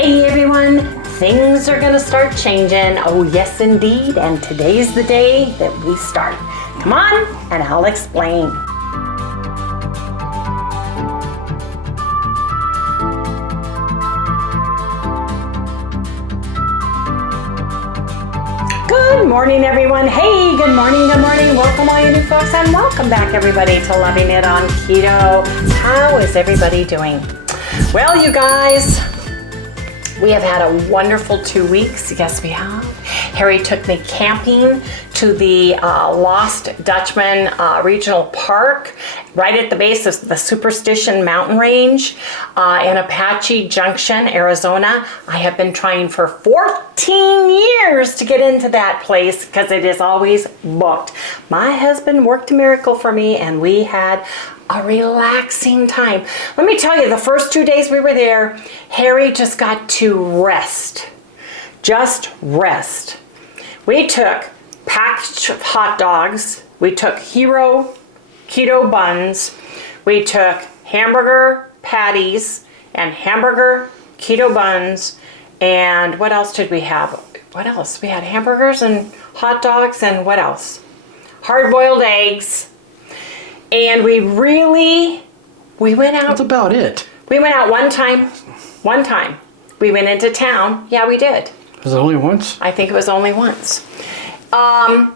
Hey everyone, things are gonna start changing. Oh yes indeed, and today's the day that we start. Come on, and I'll explain. Good morning everyone. Hey, good morning, good morning. Welcome all you new folks, and welcome back everybody to Loving It on Keto. How is everybody doing? Well, you guys, we have had a wonderful 2 weeks. Yes, we have. Harry took me camping to the Lost Dutchman Regional Park, right at the base of the Superstition Mountain Range in Apache Junction, Arizona. I have been trying for 14 years to get into that place because it is always booked. My husband worked a miracle for me, and we had a relaxing time. Let me tell you, the first 2 days we were there, Harry just got to rest. Just rest. We took packed hot dogs. We took Hero keto buns. We took hamburger patties and hamburger keto buns. And what else did we have? What else? We had hamburgers and hot dogs and what else? Hard-boiled eggs. And we went out. That's about it. We went out one time. We went into town. Yeah, we did. Was it only once? I think it was only once. And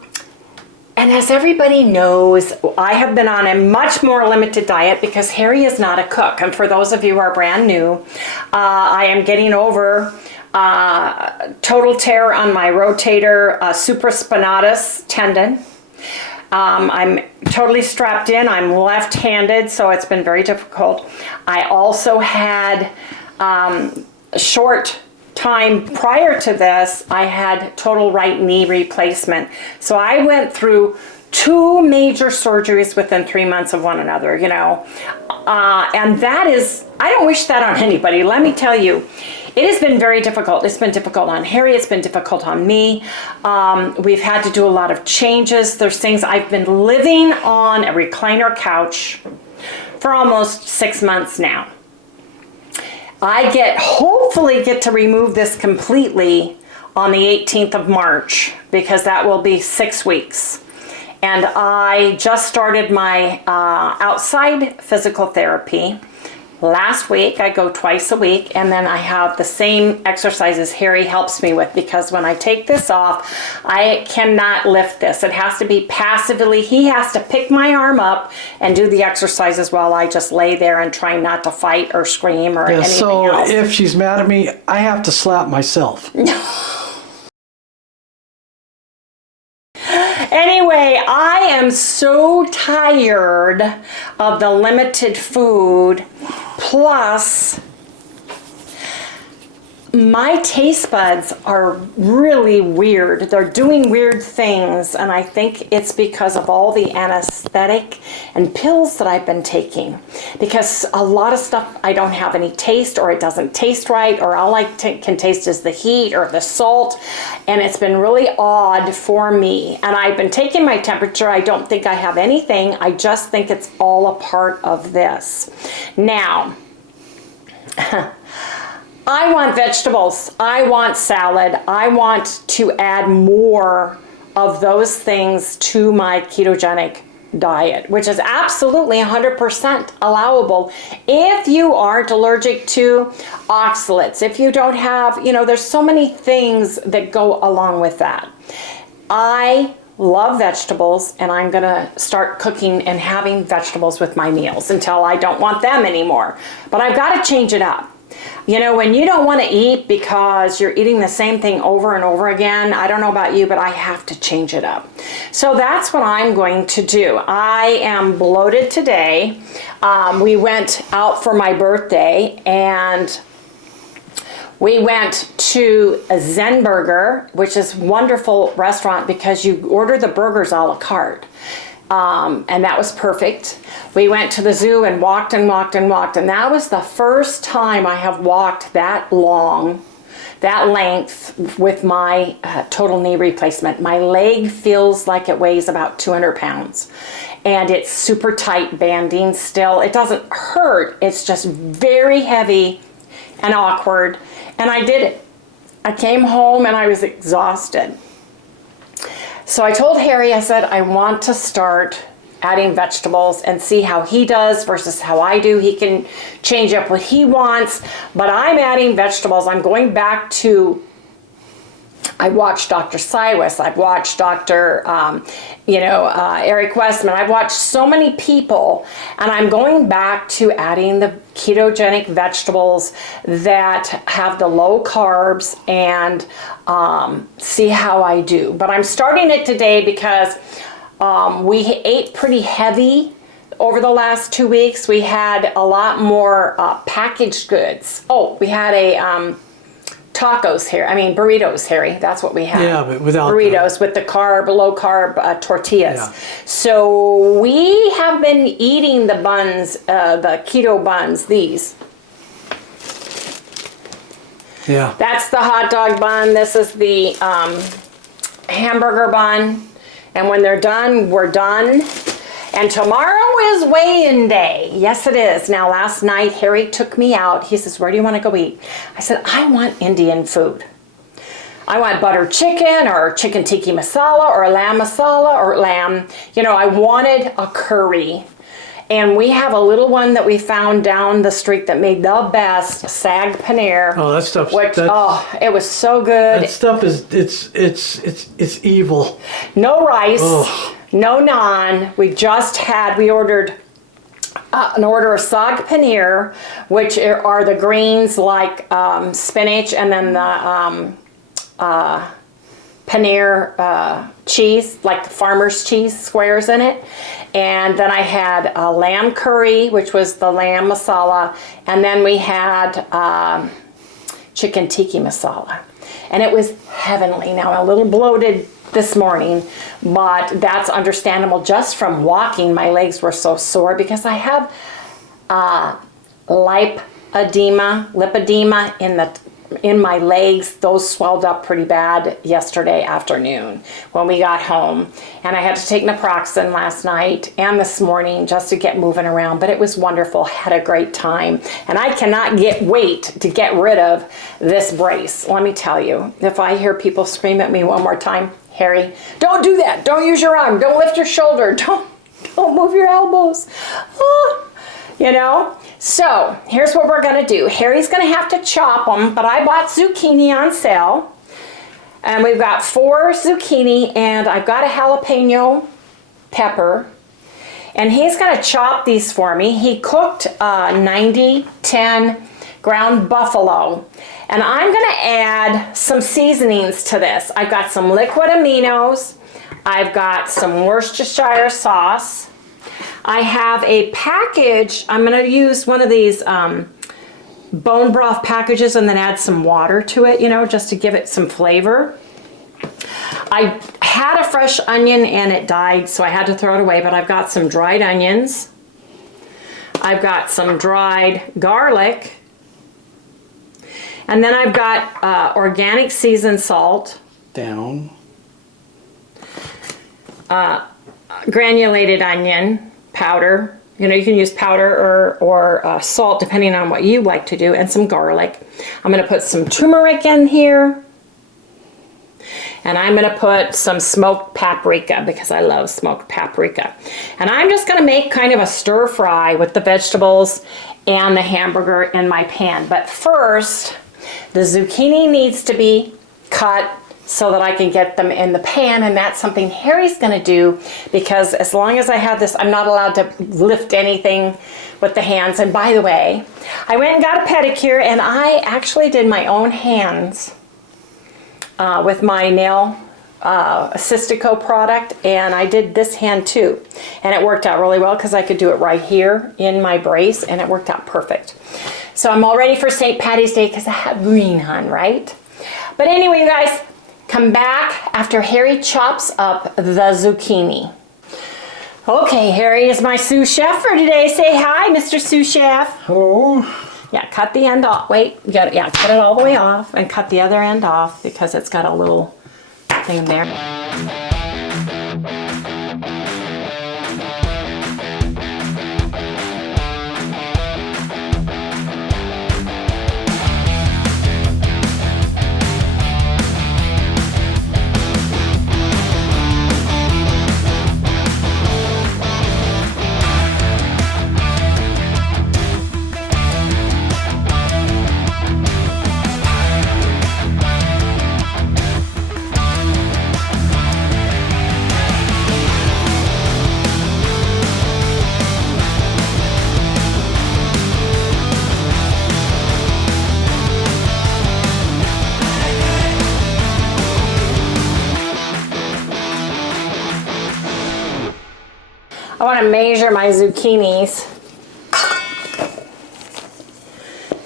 as everybody knows, I have been on a much more limited diet because Harry is not a cook. And for those of you who are brand new, I am getting over total tear on my rotator supraspinatus tendon. I'm totally strapped in. I'm left-handed, so it's been very difficult. I also had a short time prior to this, I had total right knee replacement. So I went through 2 major surgeries within 3 months of one another, you know. And that is, I don't wish that on anybody. Let me tell you, it has been very difficult. It's been difficult on Harry. It's been difficult on me. We've had to do a lot of changes. There's things, I've been living on a recliner couch for almost 6 months now. I hopefully get to remove this completely on the 18th of March because that will be 6 weeks. And I just started my outside physical therapy. Last week, I go twice a week, and then I have the same exercises Harry helps me with because when I take this off, I cannot lift this. It has to be passively. He has to pick my arm up and do the exercises while I just lay there and try not to fight or scream or anything else. So if she's mad at me, I have to slap myself. Anyway, I am so tired of the limited food. Plus, my taste buds are really weird. They're doing weird things, and I think it's because of all the anesthetic and pills that I've been taking. Because a lot of stuff, I don't have any taste, or it doesn't taste right, or all I can taste is the heat or the salt, and it's been really odd for me. And I've been taking my temperature. I don't think I have anything. I just think it's all a part of this. Now, I want vegetables, I want salad, I want to add more of those things to my ketogenic diet, which is absolutely 100% allowable if you aren't allergic to oxalates, if you don't have, you know, there's so many things that go along with that. I love vegetables, and I'm gonna start cooking and having vegetables with my meals until I don't want them anymore. But I've got to change it up. You know, when you don't want to eat because you're eating the same thing over and over again, I don't know about you, but I have to change it up. So that's what I'm going to do. I am bloated today. We went out for my birthday, and we went to a Zen Burger, which is a wonderful restaurant because you order the burgers a la carte. And that was perfect. We went to the zoo and walked and walked and walked, and that was the first time I have walked that long, that length with my total knee replacement. My leg feels like it weighs about 200 pounds, and it's super tight banding still. It doesn't hurt, it's just very heavy and awkward, and I did it. I came home and I was exhausted. So I told Harry, I said, I want to start adding vegetables and see how he does versus how I do. He can change up what he wants, but I'm adding vegetables. I'm going back to, I watched Dr. Cywus, I've watched Dr. Eric Westman. I've watched so many people, and I'm going back to adding the ketogenic vegetables that have the low carbs and see how I do. But I'm starting it today because we ate pretty heavy over the last 2 weeks. We had a lot more packaged goods. Oh, we had a burritos, Harry. That's what we had. Yeah, but without burritos with the low carb tortillas. Yeah. So we have been eating the buns, the keto buns, these. Yeah. That's the hot dog bun. This is the hamburger bun. And when they're done, we're done. And tomorrow is weigh-in day. Yes, it is. Now, last night, Harry took me out. He says, where do you want to go eat? I said, I want Indian food. I want butter chicken or chicken tikka masala or lamb masala or lamb. I wanted a curry. And we have a little one that we found down the street that made the best sag paneer. Oh, that stuff. It was so good. That stuff is it's evil. No rice. Ugh. No naan. We ordered an order of sag paneer, which are the greens like spinach, and then the paneer cheese, like the farmer's cheese squares in it. And then I had a lamb curry, which was the lamb masala. And then we had chicken tikka masala. And it was heavenly. Now, a little bloated this morning, but that's understandable. Just from walking, my legs were so sore because I have lipedema in my legs. Those swelled up pretty bad yesterday afternoon when we got home, and I had to take naproxen last night and this morning just to get moving around. But it was wonderful. Had a great time, and I cannot wait to get rid of this brace. Let me tell you, if I hear people scream at me one more time, Harry, don't do that. Don't use your arm. Don't lift your shoulder. Don't move your elbows. So here's what we're going to do. Harry's going to have to chop them, but I bought zucchini on sale. And we've got 4 zucchini, and I've got a jalapeno pepper. And he's going to chop these for me. He cooked 90-10 ground buffalo. And I'm going to add some seasonings to this. I've got some liquid aminos. I've got some Worcestershire sauce. I have a package. I'm going to use one of these bone broth packages and then add some water to it, just to give it some flavor. I had a fresh onion and it died, so I had to throw it away, but I've got some dried onions. I've got some dried garlic. And then I've got organic seasoned salt. Down. Granulated onion powder. You can use powder or salt depending on what you like to do, and some garlic. I'm going to put some turmeric in here. And I'm going to put some smoked paprika because I love smoked paprika. And I'm just going to make kind of a stir fry with the vegetables and the hamburger in my pan. But first, the zucchini needs to be cut so that I can get them in the pan, and that's something Harry's going to do because as long as I have this, I'm not allowed to lift anything with the hands. And by the way, I went and got a pedicure, and I actually did my own hands with my nail Assistico product, and I did this hand too, and it worked out really well because I could do it right here in my brace, and it worked out perfect. So I'm all ready for St. Patty's Day because I have green on, right? But anyway, you guys, come back after Harry chops up the zucchini. Okay, Harry is my sous chef for today. Say hi, Mr. Sous Chef. Hello. Yeah, cut the end off. Wait, cut it all the way off and cut the other end off because it's got a little thing there. gonna measure my zucchinis.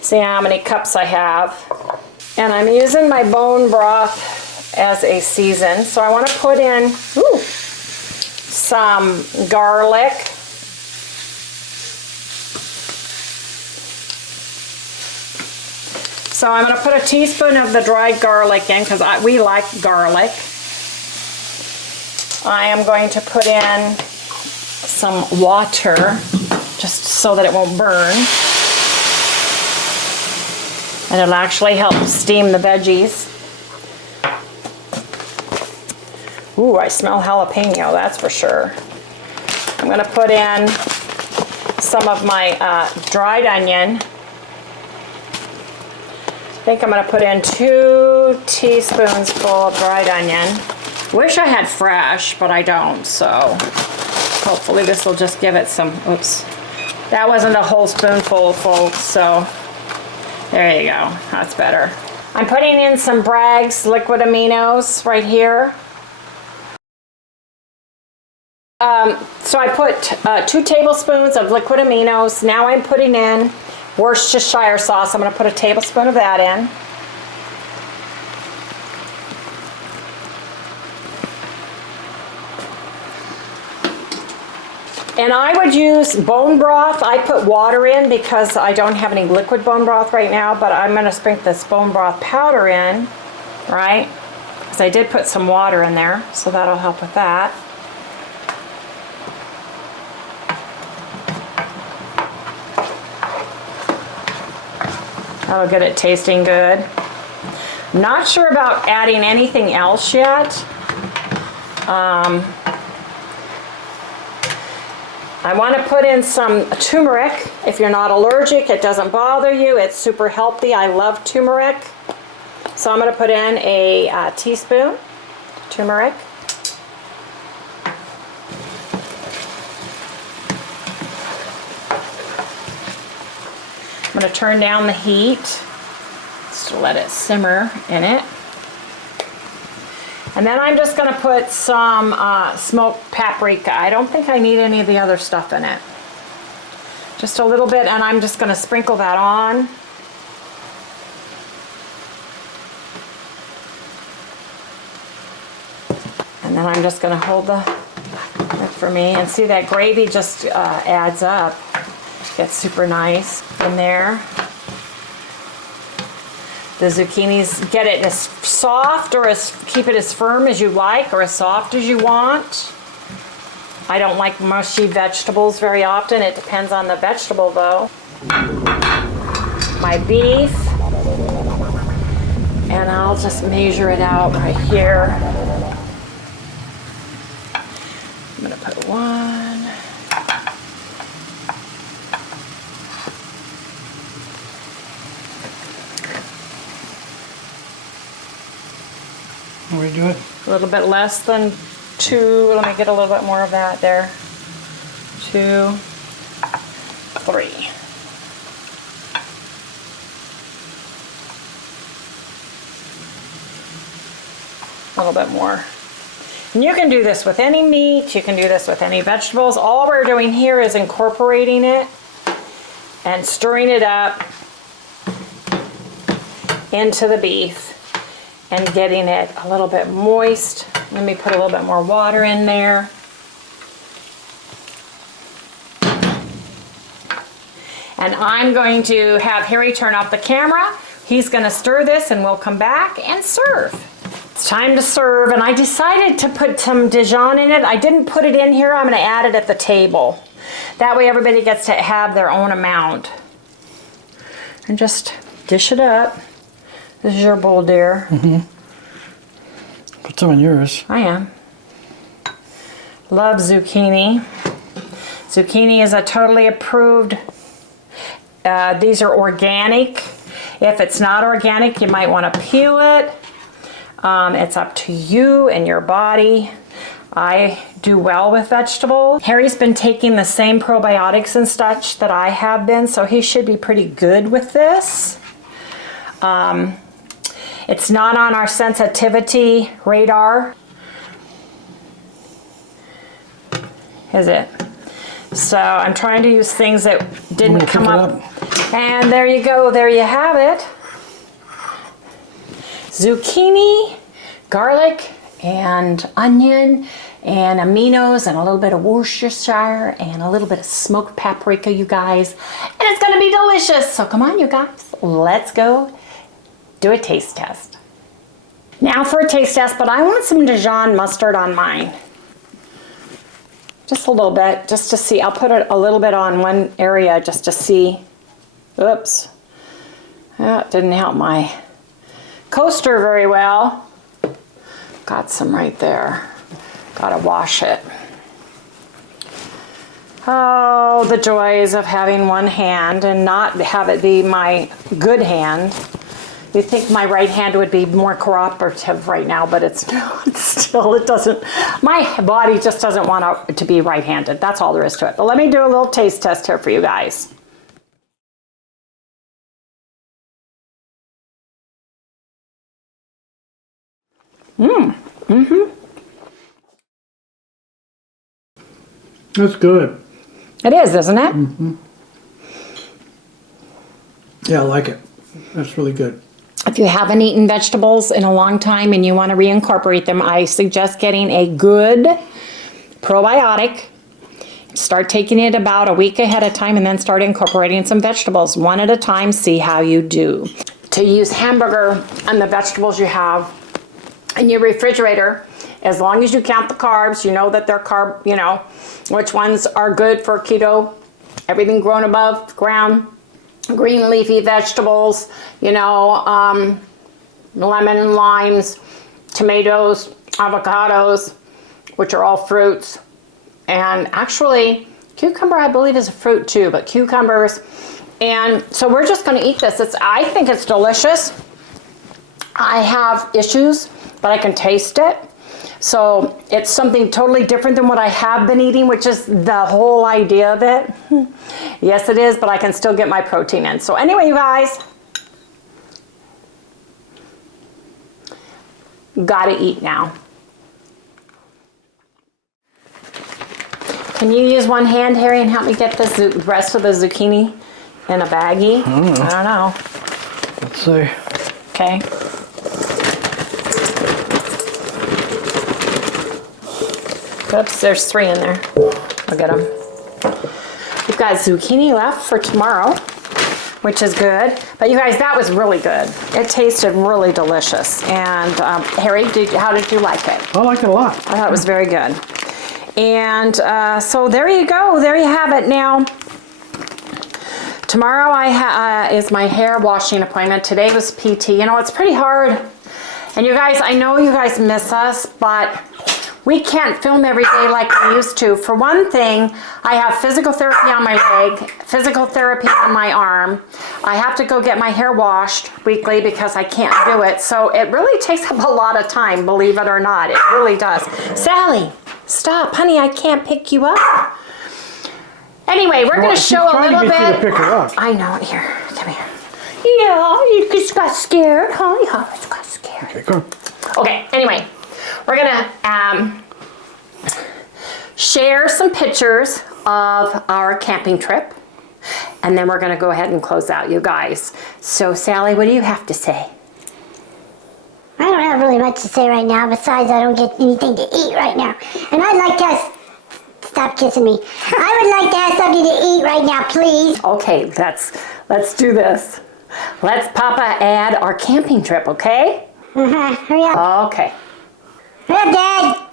See how many cups I have. And I'm using my bone broth as a season. So I want to put in some garlic. So I'm going to put a teaspoon of the dried garlic in because we like garlic. I am going to put in some water just so that it won't burn. And it'll actually help steam the veggies. Ooh, I smell jalapeno, that's for sure. I'm gonna put in some of my dried onion. I think I'm gonna put in 2 teaspoons full of dried onion. Wish I had fresh, but I don't, so hopefully this will just give it some, oops. That wasn't a whole spoonful, folks, so there you go, that's better. I'm putting in some Bragg's liquid aminos right here. So I put 2 tablespoons of liquid aminos. Now I'm putting in Worcestershire sauce. I'm going to put a tablespoon of that in. And I would use bone broth. I put water in because I don't have any liquid bone broth right now, but I'm going to sprinkle this bone broth powder in, right? Because I did put some water in there, so that'll help with that. That'll get it tasting good. Not sure about adding anything else yet. I want to put in some turmeric. If you're not allergic, it doesn't bother you. It's super healthy. I love turmeric. So I'm going to put in a teaspoon turmeric. I'm going to turn down the heat just to let it simmer in it. And then I'm just going to put some smoked paprika. I don't think I need any of the other stuff in it. Just a little bit, and I'm just going to sprinkle that on. And then I'm just going to hold the lid for me. And see, that gravy just adds up. Gets super nice in there. The zucchinis, get it as soft or keep it as firm as you like, or as soft as you want. I don't like mushy vegetables very often. It depends on the vegetable though. My beef, and I'll just measure it out right here. I'm gonna put 1. What are we doing? A little bit less than 2. Let me get a little bit more of that there. 2, 3. A little bit more. And you can do this with any meat. You can do this with any vegetables. All we're doing here is incorporating it and stirring it up into the beef and getting it a little bit moist. Let me put a little bit more water in there. And I'm going to have Harry turn off the camera. He's going to stir this and we'll come back and serve. It's time to serve, and I decided to put some Dijon in it. I didn't put it in here. I'm going to add it at the table. That way everybody gets to have their own amount. And just dish it up. This is your bowl, dear. Mm-hmm. Put some in yours. I am. Love zucchini. Zucchini is a totally approved. These are organic. If it's not organic, you might want to peel it. It's up to you and your body. I do well with vegetables. Harry's been taking the same probiotics and such that I have been, so he should be pretty good with this. It's not on our sensitivity radar, is it? So I'm trying to use things that didn't pick come it up. And there you go. There you have it. Zucchini, garlic, and onion, and aminos, and a little bit of Worcestershire, and a little bit of smoked paprika, you guys. And it's gonna be delicious. So come on, you guys, let's go do a taste test. Now for a taste test, but I want some Dijon mustard on mine. Just a little bit, just to see. I'll put it a little bit on one area just to see. Oops. That didn't help my coaster very well. Got some right there. Gotta wash it. Oh, the joys of having one hand and not have it be my good hand. You'd think my right hand would be more cooperative right now, but it's still, it doesn't, my body just doesn't want to be right-handed. That's all there is to it. But let me do a little taste test here for you guys. That's good. It is, isn't it? Yeah, I like it. That's really good. If you haven't eaten vegetables in a long time and you want to reincorporate them, I suggest getting a good probiotic. Start taking it about a week ahead of time and then start incorporating some vegetables one at a time. See how you do. To use hamburger and the vegetables you have in your refrigerator, as long as you count the carbs, you know that they're carb, you know, which ones are good for keto, everything grown above ground, green leafy vegetables, you know, lemon, limes, tomatoes, avocados, which are all fruits. And actually, cucumber, I believe, is a fruit too, but cucumbers. And so we're just going to eat this. I think it's delicious. I have issues, but I can taste it. So it's something totally different than what I have been eating, which is the whole idea of it. Yes, it is, but I can still get my protein in. So anyway, you guys, gotta eat now. Can you use one hand, Harry, and help me get the rest of the zucchini in a baggie? I don't know. Let's see. Okay. Oops, there's 3 in there. I'll get them. We've got zucchini left for tomorrow, which is good. But you guys, that was really good. It tasted really delicious. And Harry, how did you like it? I like it a lot. I thought it was very good. And so there you go. There you have it. Now, tomorrow is my hair washing appointment. Today was PT. You know, it's pretty hard. And you guys, I know you guys miss us, but we can't film every day like we used to. For one thing, I have physical therapy on my leg, physical therapy on my arm. I have to go get my hair washed weekly because I can't do it. So it really takes up a lot of time, believe it or not. It really does. Sally, stop, honey, I can't pick you up. Anyway, we're going to show a little bit. To pick her up. I know, here, come here. Yeah, you just got scared, huh? Yeah, I just got scared. Okay, go. Okay, anyway. We're gonna share some pictures of our camping trip, and then we're gonna go ahead and close out, you guys. So Sally, what do you have to say? I don't have really much to say right now, besides I don't get anything to eat right now. And I'd like to stop kissing me. I would like to have something to eat right now, please. Okay, let's do this. Let's Papa add our camping trip, okay? Hurry up. Okay. Hurry up, Dad.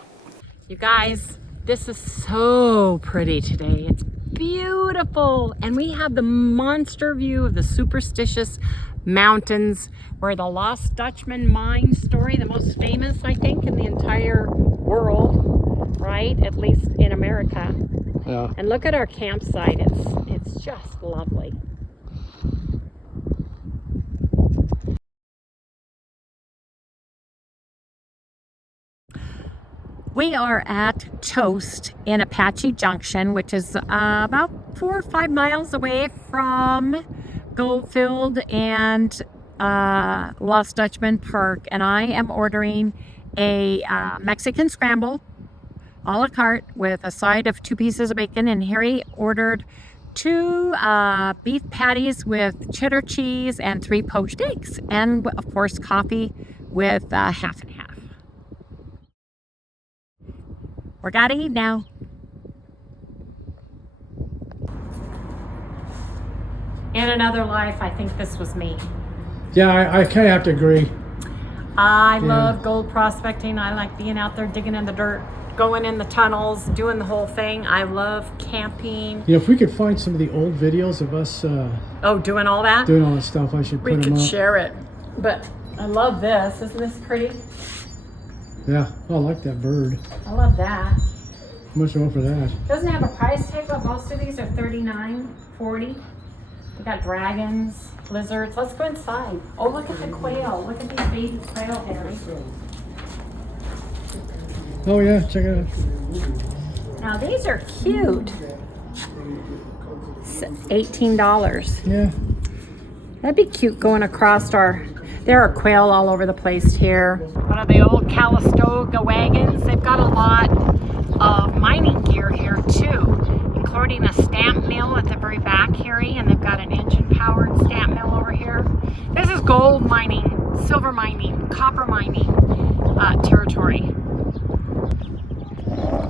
You guys, this is so pretty today. It's beautiful. And we have the monster view of the superstitious mountains where the lost Dutchman mine story, the most famous, I think, in the entire world, right? At least in America. Yeah. And look at our campsite. It's just lovely. We are at Toast in Apache Junction, which is about 4 or 5 miles away from Goldfield and Lost Dutchman Park. And I am ordering a Mexican scramble, a la carte with a side of 2 pieces of bacon, and Harry ordered 2 beef patties with cheddar cheese and 3 poached eggs, and of course coffee with half and half. We're gotta eat now. In another life, I think this was me. Yeah, I kind of have to agree. I love gold prospecting. I like being out there digging in the dirt, going in the tunnels, doing the whole thing. I love camping. You know, if we could find some of the old videos of us Oh, doing all that? doing all this stuff, I should put We them could up. share it. But I love this. Isn't this pretty? Yeah, oh, I like that bird. I love that. How much more for that? Doesn't have a price tag, but most of these are $39, $40. We got dragons, lizards. Let's go inside. Oh, look at the quail. Look at these baby quail, Harry. Oh yeah, check it out. Now these are cute. $18. Yeah. That'd be cute going across our... There are quail all over the place here. One of the old Calistoga wagons. They've got a lot of mining gear here too, including a stamp mill at the very back, Harry, and they've got an engine-powered stamp mill over here. This is gold mining, silver mining, copper mining territory.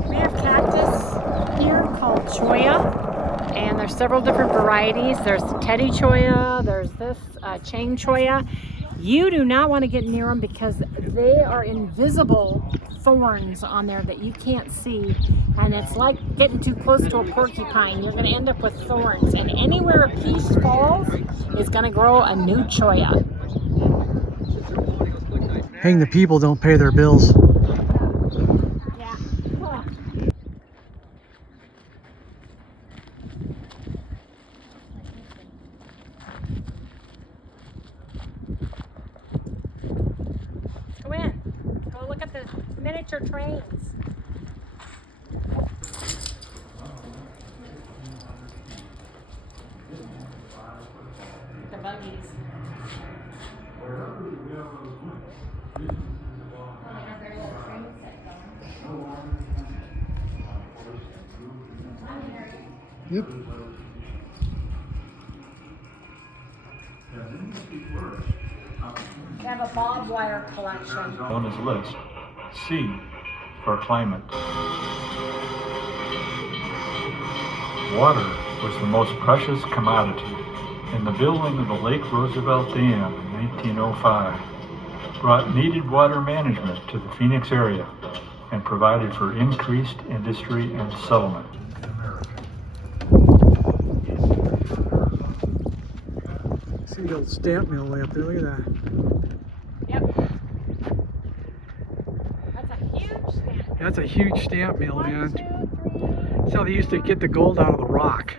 We have cactus here called cholla, and there's several different varieties. There's teddy cholla, there's this chain cholla. You do not want to get near them because they are invisible thorns on there that you can't see, and it's like getting too close to a porcupine. You're going to end up with thorns, and anywhere a piece falls is going to grow a new cholla. Hang the people don't pay their bills. Yeah. Huh. Go in. Go look at the miniature trains. The buggies. Yep. They have a barbed wire collection. On his list, C for climate. Water was the most precious commodity. And the building of the Lake Roosevelt Dam in 1905 brought needed water management to the Phoenix area and provided for increased industry and settlement. See the old stamp mill way up there, look at that. Yep. That's a huge stand. That's a huge stamp mill, 1, man. 2, 3, That's how they used to get the gold out of the rock.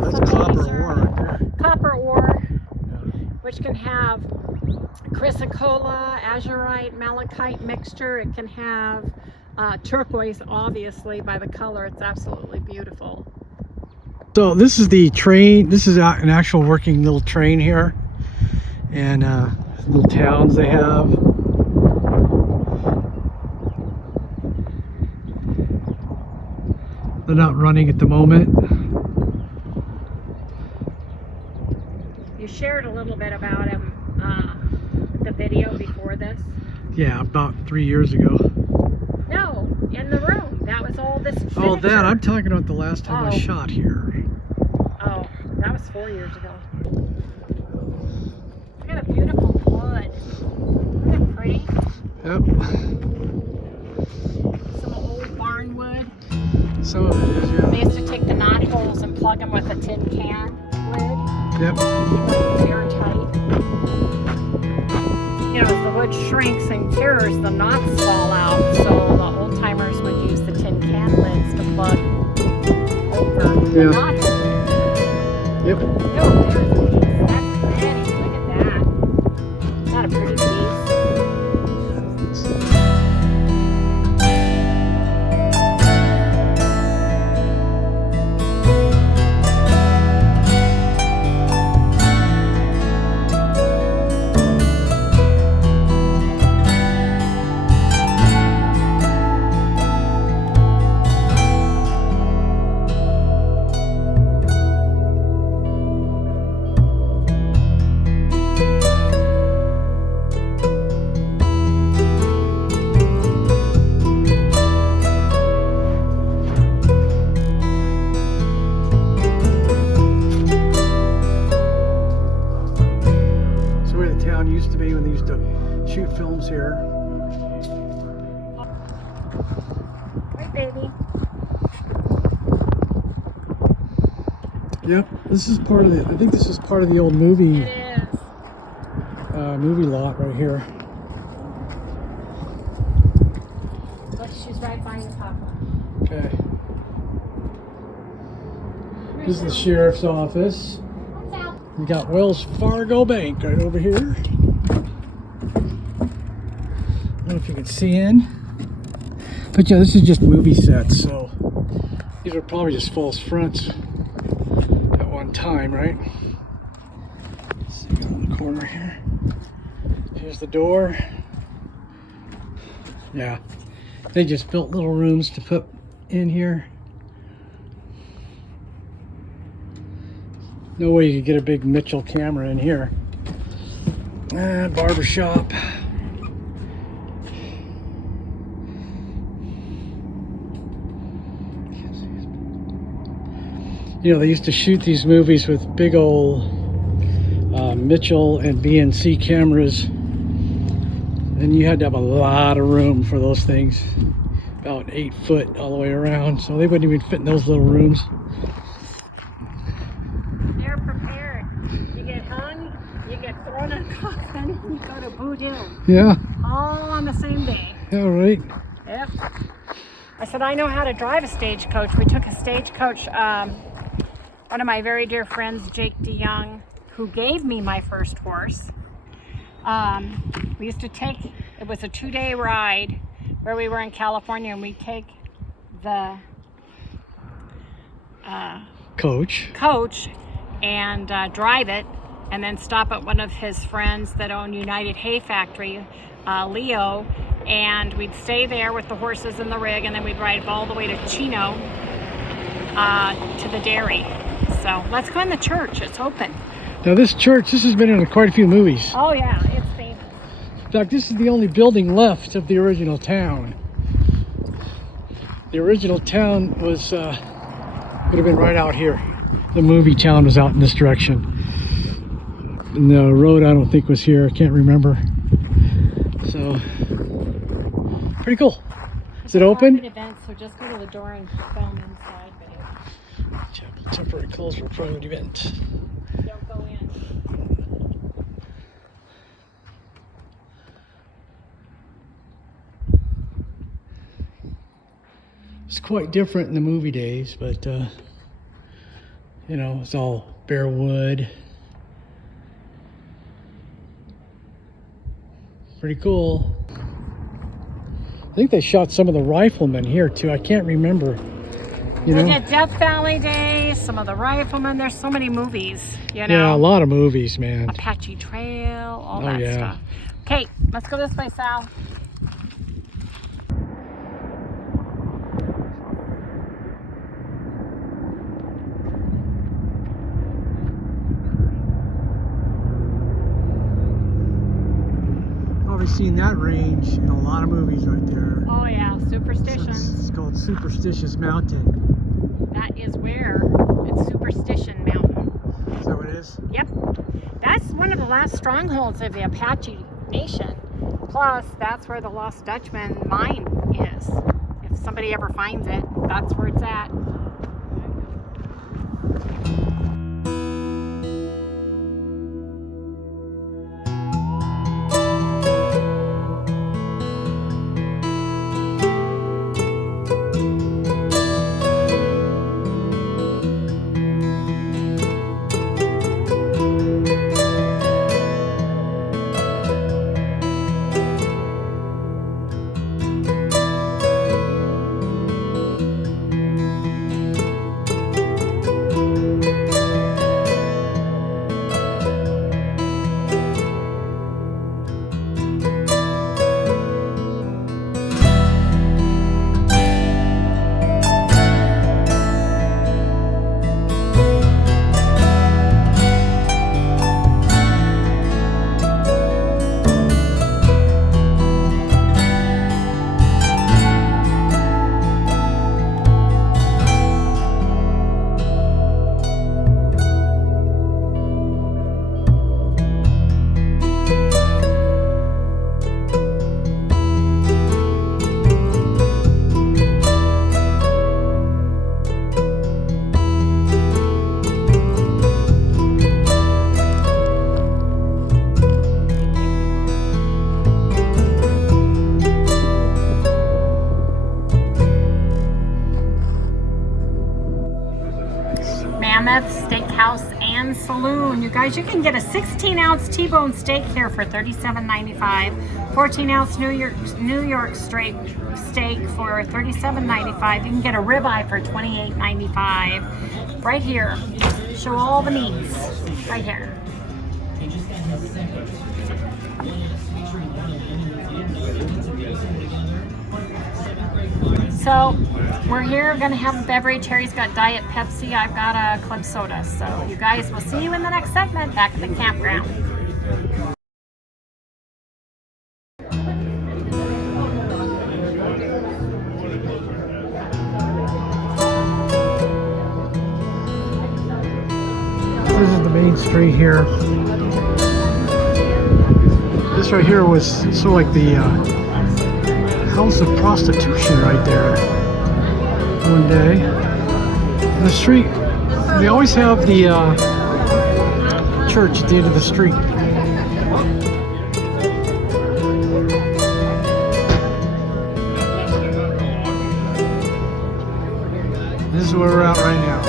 That's copper ore right there. Copper ore, which can have chrysocolla, azurite, malachite mixture. It can have turquoise, obviously, by the color. It's absolutely beautiful. So this is the train. This is an actual working little train here, and little towns they have. They're not running at the moment. You shared a little bit about him, the video before this. Yeah, about 3 years ago. No, in the room. That was all this furniture. Oh, that I'm talking about the last time I Oh. shot here. Oh, that was 4 years ago. Look at a beautiful wood. Isn't it pretty? Yep. Some old barn wood. Some of it is, They yeah. used to take the knot holes and plug them with a tin can lid. Yep. Airtight. You know, as the wood shrinks and cures, the knots fall out. So the old timers would use the tin can lids to plug over the Yeah. knot holes. Yep. Oh, there's a piece. That's pretty. Look at that. Isn't that a pretty piece? Yep, this is part of the, I think this is part of the old movie, It is. movie lot right here. Look, she's right by you, Papa. Okay. This is the sheriff's office. We got Wells Fargo Bank right over here. I don't know if you can see in. But yeah, this is just movie sets, so these are probably just false fronts at one time, right? Let's see, go in the corner here. Here's the door. Yeah, they just built little rooms to put in here. No way you could get a big Mitchell camera in here. Barber shop. You know, they used to shoot these movies with big old Mitchell and BNC cameras, and you had to have a lot of room for those things, about 8 foot all the way around, so they wouldn't even fit in those little rooms. They're prepared. You get hung, you get thrown in a coffin, and you go to voodoo. Yeah, All on the same day. yeah, right. Yep. I said, I know how to drive a stagecoach. We took a stagecoach. One of my very dear friends, Jake DeYoung, who gave me my first horse. We used to take, it was a 2-day ride where we were in California, and we'd take the Coach. coach and drive it, and then stop at one of his friends that owned United Hay Factory, Leo, and we'd stay there with the horses and the rig, and then we'd ride all the way to Chino to the dairy. So let's go in the church. It's open. Now this church, this has been in quite a few movies. Oh yeah, it's famous. In fact, this is the only building left of the original town. The original town was, would have been right out here. The movie town was out in this direction. And the road I don't think was here, I can't remember. So, pretty cool. Is it open? Private event, so just go to the door and film inside, babe. Chapel temporary closed for private event. Don't go in. It's quite different in the movie days, but you know, it's all bare wood. Pretty cool. I think they shot some of the riflemen here too. I can't remember. You We know? did Death Valley Days, some of the Riflemen. There's so many movies, you know. Yeah, a lot of movies, man. Apache Trail, all Oh, that yeah. stuff. Okay, let's go this way, Sal. Probably seen that range in a lot of movies right there. Oh yeah, So Superstitions. it's called Superstitious Mountain. That is where it's Superstition Mountain. Is that what it is? Yep. That's one of the last strongholds of the Apache Nation. Plus, that's where the Lost Dutchman mine is. If somebody ever finds it, that's where it's at. Mammoth Steakhouse and Saloon. You guys, you can get a 16-ounce T-bone steak here for $37.95. 14-ounce New York straight steak for $37.95. You can get a ribeye for $28.95. Right here. Show all the meats. Right here. So we're here going to have a beverage. Harry's got Diet Pepsi. I've got a club soda. So you guys, will see you in the next segment back at the campground. This is the main street here. This right here was sort of like the house of prostitution right there one day. And the street, they always have the church at the end of the street. This is where we're at right now.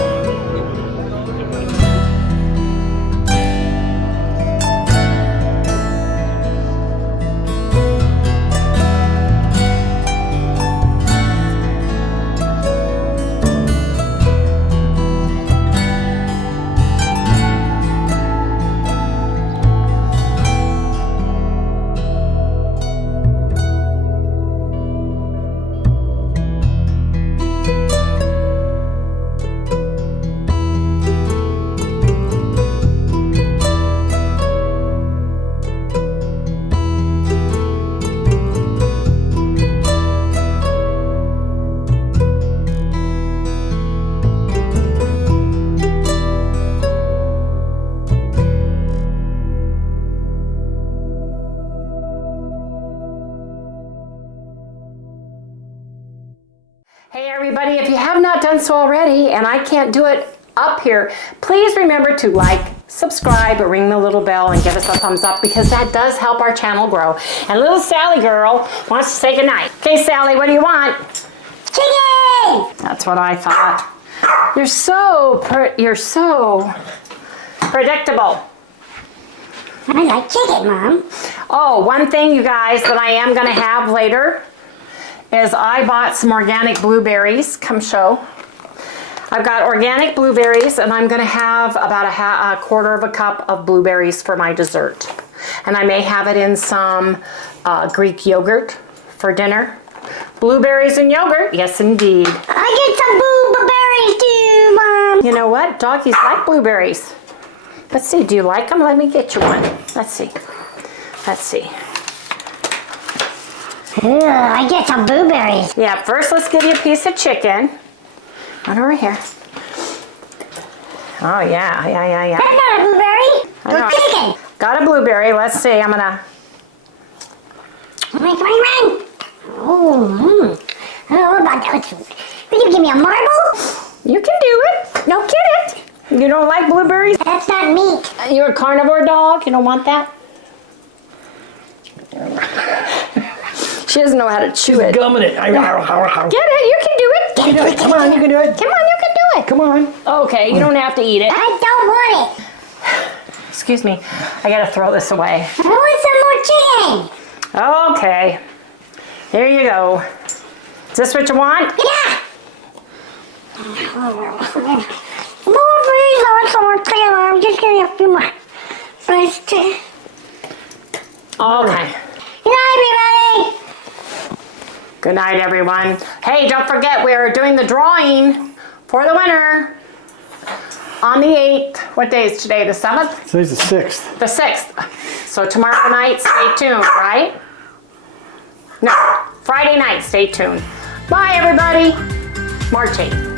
Hey everybody, if you have not done so already, and I can't do it up here, please remember to like, subscribe, or ring the little bell and give us a thumbs up, because that does help our channel grow. And little Sally girl wants to say goodnight. Okay, Sally, what do you want? Chicken! That's what I thought. You're so predictable. I like chicken, Mom. Oh, one thing, you guys, that I am going to have later is I bought some organic blueberries. Come show. I've got organic blueberries, and I'm going to have about a quarter of a cup of blueberries for my dessert. And I may have it in some Greek yogurt for dinner. Blueberries and yogurt, yes indeed. I get some blueberries too, Mom. You know what? Doggies like blueberries. Let's see, do you like them? Let me get you one. Let's see. Let's see. Ugh, I get some blueberries. Yeah, first let's give you a piece of chicken. Right over here. Oh yeah. That's not a blueberry. It's chicken. Got a blueberry. Let's see. I'm gonna. Come on. Oh, I don't know about that. Will you give me a marble? You can do it. No, get it. You don't like blueberries? That's not meat. You're a carnivore dog. You don't want that. She doesn't know how to chew it. Gumming it. Get it. You can do it. Come on, you can do it. Come on, you can do it. Come on. Okay, you don't have to eat it. I don't want it. Excuse me. I gotta throw this away. I want some more chicken. Okay. Here you go. Is this what you want? Yeah. More please. I want some more chicken, Mom. Just give me a few more. Nice chicken. Okay. Good night, everybody. Good night, everyone. Hey, don't forget, we're doing the drawing for the winner on the 8th. What day is today? The 7th? Today's the 6th. The 6th. So tomorrow night, stay tuned, right? No, Friday night, stay tuned. Bye, everybody. March 8th.